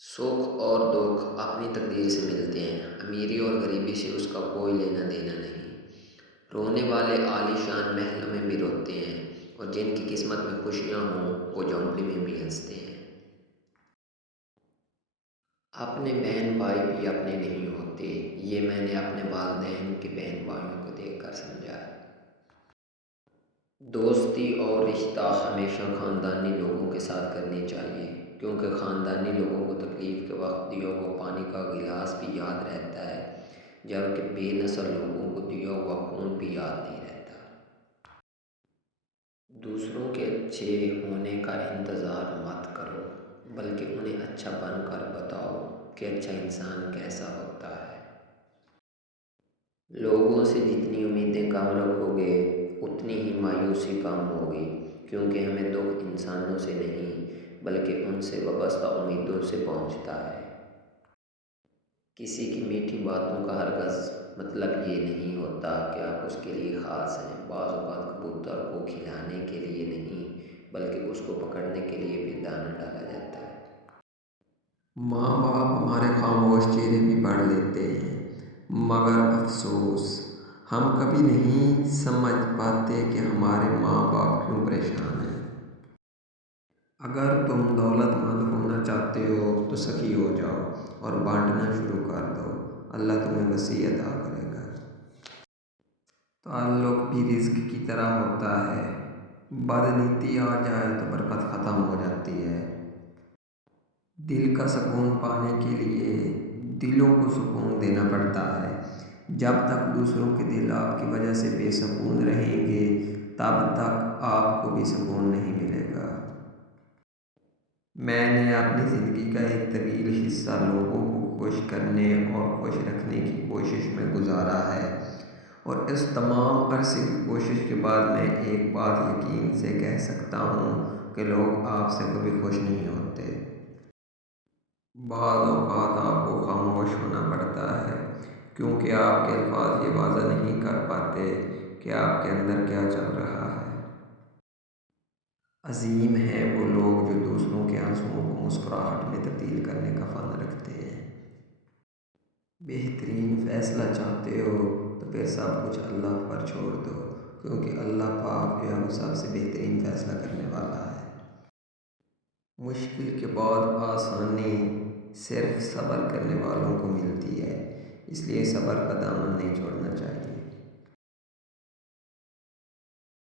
سکھ اور دکھ اپنی تقدیر سے ملتے ہیں، امیری اور غریبی سے اس کا کوئی لینا دینا نہیں۔ رونے والے عالی شان محل میں بھی روتے ہیں، اور جن کی قسمت میں خوشیاں ہوں وہ جھونپڑی میں بھی ہنستے ہیں۔ اپنے بہن بھائی بھی اپنے نہیں ہوتے، یہ میں نے اپنے والدین کے بہن بھائیوں کو دیکھ کر سمجھا ہے۔ دوستی اور رشتہ ہمیشہ خاندانی لوگوں کے ساتھ کرنی چاہیے، کیونکہ خاندانی لوگوں کو تکلیف کے وقت دیا ہوا پانی کا گلاس بھی یاد رہتا ہے، جبکہ بے نسل لوگوں کو دیا ہوا خون بھی یاد نہیں رہتا۔ دوسروں کے اچھے ہونے کا انتظار مت کرو، بلکہ انہیں اچھا بن کر بتاؤ کہ اچھا انسان کیسا ہوتا ہے۔ لوگوں سے جتنی امیدیں کم رکھو گے اتنی ہی مایوسی کم ہوگی، کیونکہ ہمیں دکھ انسانوں سے نہیں بلکہ ان سے وابستہ امیدوں سے پہنچتا ہے۔ کسی کی میٹھی باتوں کا ہرگز مطلب یہ نہیں ہوتا کہ آپ اس کے لیے خاص ہیں۔ بعض اوقات کبوتر کو کھلانے کے لیے نہیں بلکہ اس کو پکڑنے کے لیے بھی دانہ ڈالا جاتا ہے۔ ماں باپ ہمارے خاموش چہرے بھی پڑھ لیتے ہیں، مگر افسوس ہم کبھی نہیں سمجھ پاتے کہ ہمارے ماں باپ کیوں پریشان ہیں۔ اگر تم دولت مند ہونا چاہتے ہو تو سخی ہو جاؤ اور بانٹنا شروع کر دو، اللہ تمہیں وسیع عطا کرے گا۔ تعلق بھی رزق کی طرح ہوتا ہے، بدنیتی آ جائے تو برکت ختم ہو جاتی ہے۔ دل کا سکون پانے کے لیے دلوں کو سکون دینا پڑتا ہے۔ جب تک دوسروں کے دل آپ کی وجہ سے بے سکون رہیں گے تب تک آپ کو بھی سکون نہیں ملے گا۔ میں نے اپنی زندگی کا ایک طویل حصہ لوگوں کو خوش کرنے اور خوش رکھنے کی کوشش میں گزارا ہے، اور اس تمام عرصے کی کوشش کے بعد میں ایک بات یقین سے کہہ سکتا ہوں کہ لوگ آپ سے کبھی خوش نہیں ہوتے۔ بعض اوقات آپ کو خاموش ہونا پڑتا ہے، کیونکہ آپ کے الفاظ یہ واضح نہیں کر پاتے کہ آپ کے اندر کیا چل رہا ہے۔ عظیم ہیں وہ لوگ جو دوسروں کے آنسوؤں کو مسکراہٹ میں تبدیل کرنے کا فن رکھتے ہیں۔ بہترین فیصلہ چاہتے ہو تو پھر سب کچھ اللہ پر چھوڑ دو، کیونکہ اللہ پاک جو ہے وہ سب سے بہترین فیصلہ کرنے والا ہے۔ مشکل کے بعد آسانی صرف صبر کرنے والوں کو ملتی ہے، اس لیے صبر کا دامن نہیں چھوڑنا چاہیے۔